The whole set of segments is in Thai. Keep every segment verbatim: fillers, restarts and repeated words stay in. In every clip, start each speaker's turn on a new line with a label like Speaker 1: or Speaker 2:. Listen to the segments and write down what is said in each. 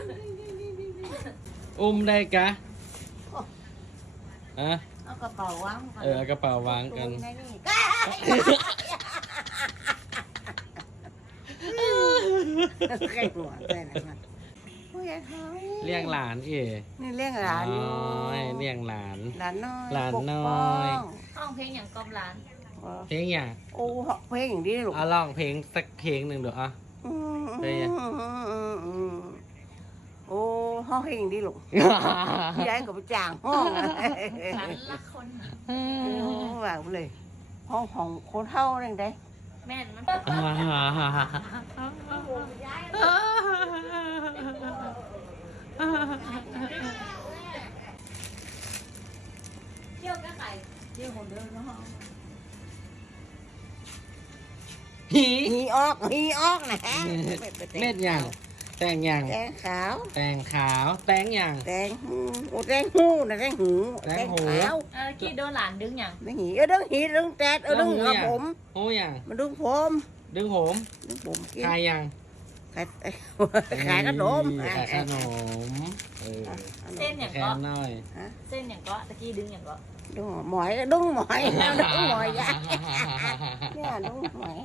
Speaker 1: อุ้มได้กะอะ
Speaker 2: เอากระเป๋าวาง
Speaker 1: เออเอากระเป๋าวางกันเลี้ยงหลานเอ๋
Speaker 2: นี่เลี้ยงหลานอยู่
Speaker 1: เลี้ยงหลาน
Speaker 2: หลานน้อย
Speaker 1: หลานน้อย
Speaker 3: ห้องเพลงอย่างกอมร้าน
Speaker 1: เพลงอย่าง
Speaker 2: โอ้เพลงอย่างนี้ลูก
Speaker 1: เอาลองเพลงสักเพลงหนึ่งเดี๋ยวอ่ะ
Speaker 2: โอ้ห้องเพลงอย่างนี้ลูกย้ายกับไปจ้างห้อง
Speaker 3: ร้านละคน
Speaker 2: ว่าเลยห้องของคนเท่านั่นได้
Speaker 3: แม่นมันเที่ยวก็ไก่เที่ยวคนเดินนะฮะ
Speaker 1: ฮี
Speaker 2: ฮีออกฮีออกนะ
Speaker 1: เม็ดอย่างแตงอย่าง
Speaker 2: แตงขาว
Speaker 1: แตงขาวแตงอย่าง
Speaker 2: แตงโอ้แตงหูนะแตงหู
Speaker 1: แตงหู
Speaker 2: ขาว
Speaker 3: เออกี้โดนหลานดึงอย่าง
Speaker 2: แตงหีเออดึงหีดึงแตดเออดึงกับผม
Speaker 1: โอ้อย่าง
Speaker 2: มันดึงผม
Speaker 1: ดึงผม
Speaker 2: ดึงผมกิน
Speaker 1: ขายอย่าง
Speaker 2: ขายขายขนม
Speaker 1: ขายขนมเออ
Speaker 3: เส้นอย่าง
Speaker 1: แค่
Speaker 3: ก็
Speaker 1: น้อย
Speaker 3: เส้นอย่างก็ตะกี้ดึงอย่างก็
Speaker 2: ดึงหมอยดึงหมอยดึงหมอยยะเนี่ยดึงหมอย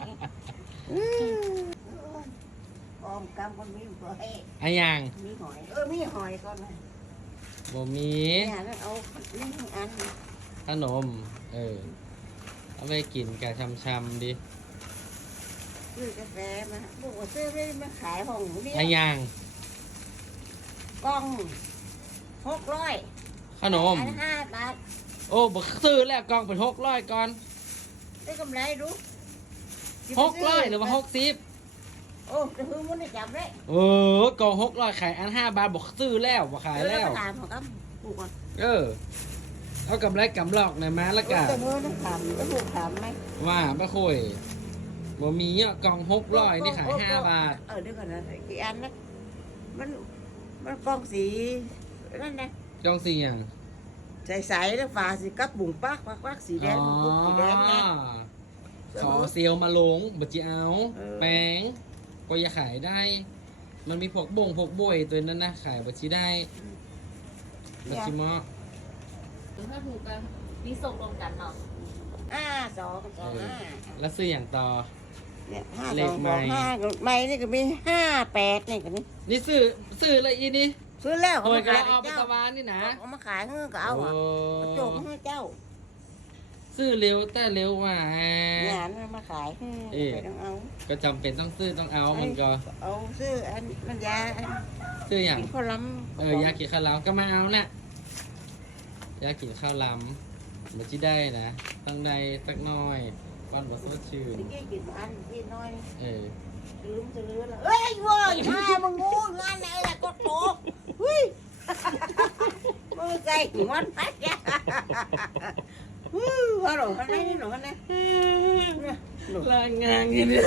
Speaker 2: ออมกำคนมีหอย
Speaker 1: อะอย่าง
Speaker 2: มีหอยเออมีหอยก่อนนะ
Speaker 1: บ่มี
Speaker 2: เนี่ยนั่นเอานี่อัน
Speaker 1: ขนมเออเอาไปกินกับชำๆดิ
Speaker 2: ซื้อกาแฟมาบอกว่าซื้อไม่มาขายของนี่
Speaker 1: อะอย่าง
Speaker 2: กล่องหกร้อย
Speaker 1: ขนม
Speaker 2: อันห้าบาท
Speaker 1: โอ้บ่ซื้อแล้วกล่องเป็นหกร้อยก่อน
Speaker 2: ได้กำไรรู้
Speaker 1: หกร้อยหรือว่าหกสิบ
Speaker 2: โอ้จะซื้อมันได้จับได้
Speaker 1: เออกล่องหกร้อยขายอันห้าบาทบอกซื้อแล้วบอกขายแล้ว
Speaker 2: ถามของกับปลูกก่อน
Speaker 1: เออ เอากำไรกำลอกหน่อยมาละกัน
Speaker 2: แต่เมื่อต้องถามจะปลูกถามไหม
Speaker 1: ว่าป้าคุยบ่มีอ่ะกล่องหกร้อยนี่ขายห้าบาท
Speaker 2: เออเดี๋ยวก่อนนะกี่อันนะมันมันกล่องสีนั่นนะ
Speaker 1: กล่องสี่อย่าง
Speaker 2: ใสๆแล้วฝาสีกับบุ๋งปักปักปักสีแดงบุ๋งสีแดงนะ
Speaker 1: ขอเซียวมาลงบัจิเอา
Speaker 2: เออ
Speaker 1: แป้งก็อย่าขายได้ มันมีพวกบ่งพวกบ่ยตัวนั้นนะขายบัจิได้บัจิมอ
Speaker 3: ถึงถ้าถูกกันนี่ส่งรวมกันเนาะ
Speaker 2: ห้าสองสองห้า
Speaker 1: แล้วซื้ออย่างต่อ
Speaker 2: เนี่ยห้า
Speaker 1: เล
Speaker 2: ส
Speaker 1: ข
Speaker 2: อง
Speaker 1: ไม้
Speaker 2: สองห้าไม่นี่ก็มีห้าแปดนี่ก็นี่
Speaker 1: นี่ซื้อซื้ออะไรอีนี่
Speaker 2: ซื้อแล้ว
Speaker 1: โอ้ยก็
Speaker 2: ขาย
Speaker 1: เอาไป
Speaker 2: เจ้า
Speaker 1: ตะวันนี่นะ
Speaker 2: เอามาขายเฮือก็เอาอ่ะ
Speaker 1: โอ้
Speaker 2: กระจกให้เจ้า
Speaker 1: ซื้อเร็วแต่เร็วว่า
Speaker 2: เนี่ยเอามาขายเฮือ
Speaker 1: เอ๊ะ
Speaker 2: ไปต้องเอา
Speaker 1: ก็จำเป็นต้องซื้อต้องเอามันก็
Speaker 2: เอาซื้ออันมันยาอัน
Speaker 1: ซื้ออย่าง
Speaker 2: กินข้าวล้ำ
Speaker 1: เอออยากกินข้าวหลามก็มาเอาน่ะอยากกินข้าวหลามมันจะได้นะต้องได้สักหน้อยก้อนบดสดชื่น
Speaker 2: ที่กี้กินอันกินน้อย
Speaker 1: เออ
Speaker 2: จะลุ้มจะลื้อแล้วเอ้ยเว้ยมามึงงูงานไหนล่ะก็โตเฮ้ยมึงใจมันไปแกฮู้ว่าหรอมันไหนนี่หนูมันไหน
Speaker 1: ลางานอย่างนี้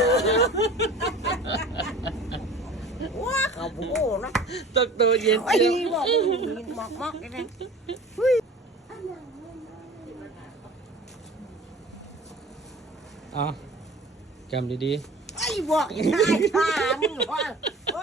Speaker 2: ว้าเขาโอ้นะ
Speaker 1: ตกตัวเย็น
Speaker 2: ไอ้
Speaker 1: เจียว
Speaker 2: บอกมึงหมอกมอกนี่นะเฮ้ย
Speaker 1: อ๋อจำดี
Speaker 2: ไอ้บอกอย่าได้ท่ามึงว่าโอ้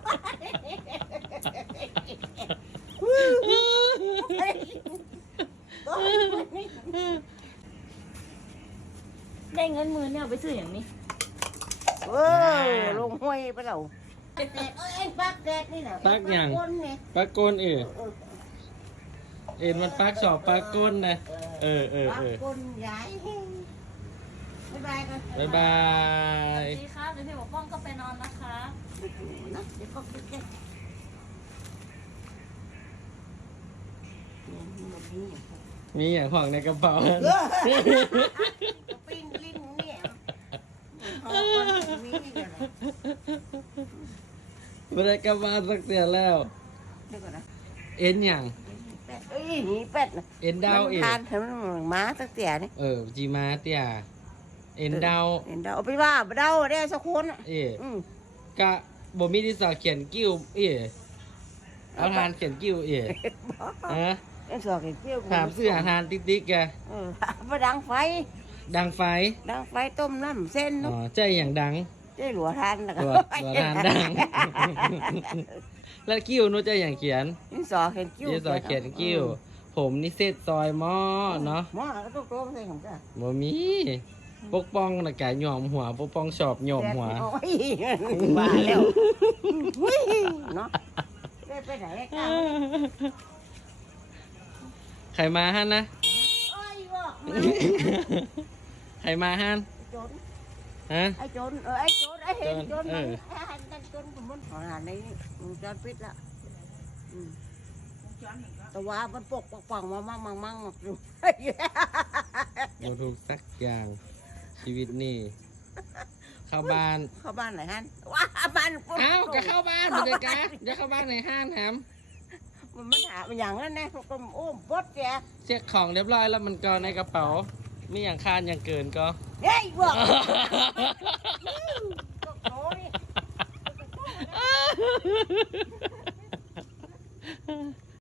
Speaker 3: ได้เงินมือเนี่ยเอาไปซื้ออย่างนี้
Speaker 2: เออลงห้วยไปแล้วเอ้ยปักแดดนี่นะคนเนี่ย
Speaker 1: ๆปลาก้นเออเอ็นมันปลาสอบปลาก้นนะเออเออ
Speaker 2: ปัก
Speaker 1: เออ
Speaker 2: คนใหญ่บ๊ายบายกัน
Speaker 1: บ๊ายบาย
Speaker 3: สวัสดีครับเดี๋ยวพี่บอกป้องก็ไปนอนนะคะ
Speaker 2: นะเดี๋ยวก็คิดกันเนี่ยมันมี
Speaker 1: มีอย่างของในกระเป๋า
Speaker 2: เออปิ้งลิ้นเนี่ยเขาคนมีนี่กันนะ
Speaker 1: ไม่ได้กลับมาสักเสียแล้ว
Speaker 2: เดี๋ยวก่อนนะ
Speaker 1: เอ็นอย่าง
Speaker 2: เป็ดเอ้ยหนีเป็ดนะ
Speaker 1: เอ็นดาวเอ็
Speaker 2: มันทานเห็นมันม้าตั้งแต่นี่
Speaker 1: เออจีมาเตียเอ็นดาว
Speaker 2: เห็นดาวเอาไปว่าไปดาวได้สักคนอ่ะ
Speaker 1: เอ๋
Speaker 2: อืม
Speaker 1: กะบ่มีที่สอเขียนกิ้วเอ๋เอาทานเขียนกิ้วเอ๋ฮะ
Speaker 2: ไอ้สอกไอ้เกี้ยว
Speaker 1: ถามซื้ออาหารติ๊กติ๊กแก
Speaker 2: เออไปดังไฟ
Speaker 1: ดังไฟ
Speaker 2: ดังไฟต้มน้ำเส้น
Speaker 1: อ๋
Speaker 2: เนาะ
Speaker 1: อใจอย่างดัง
Speaker 2: ได้หลัวทานนะ
Speaker 1: หลัวหลัวทานดังแล้วกิ้วหนูจะอย่างเขียน
Speaker 2: ดินสอเขียนคิ้ว
Speaker 1: ดินสอเขียนกิ้ว ผมนี่เซตซอยหม้อเนาะ
Speaker 2: หม้อก็ต้องโตไม่ใช่ของแก
Speaker 1: บ่มีปกป้องนะกะหย่อมหัวปกป้องชอบหย่อมหัว
Speaker 2: โอ้ยบ้าแล้วหุ้ยเนาะได้ไปไหนกัน
Speaker 1: ใครมาฮั่นนะ
Speaker 2: โอ้ยบอกมา
Speaker 1: ใครมาฮั่น
Speaker 2: โจร
Speaker 1: ฮะ
Speaker 2: ไอ้โจรเออไอ้โจรไอ้เห็นโจร
Speaker 1: เอ
Speaker 2: มัน
Speaker 1: อ
Speaker 2: ไอ้หันกันโจรผมมันขนาดนี้วงจรปิดละอืมแต่ว่ามันปกปักปังมามั่งมั่งมั่งอยู่
Speaker 1: บ่ถูกสักอย่าง ชีวิตนี่ เข้าบ้าน
Speaker 2: เข้าบ้านไหนฮันว้าบ้าน
Speaker 1: เอ้าก็เข้าบ้านมันจะกะอย่าเข้าบ้านในห้านแฮม
Speaker 2: มันมันถามอย่างนั้นนะก็โอ้บดแก
Speaker 1: เช็คของเรียบร้อยแล้วมันก็ในกระเป๋าไม่อย่างคานอย่างเกินก็
Speaker 2: เฮ้ยบอกก็โตนี่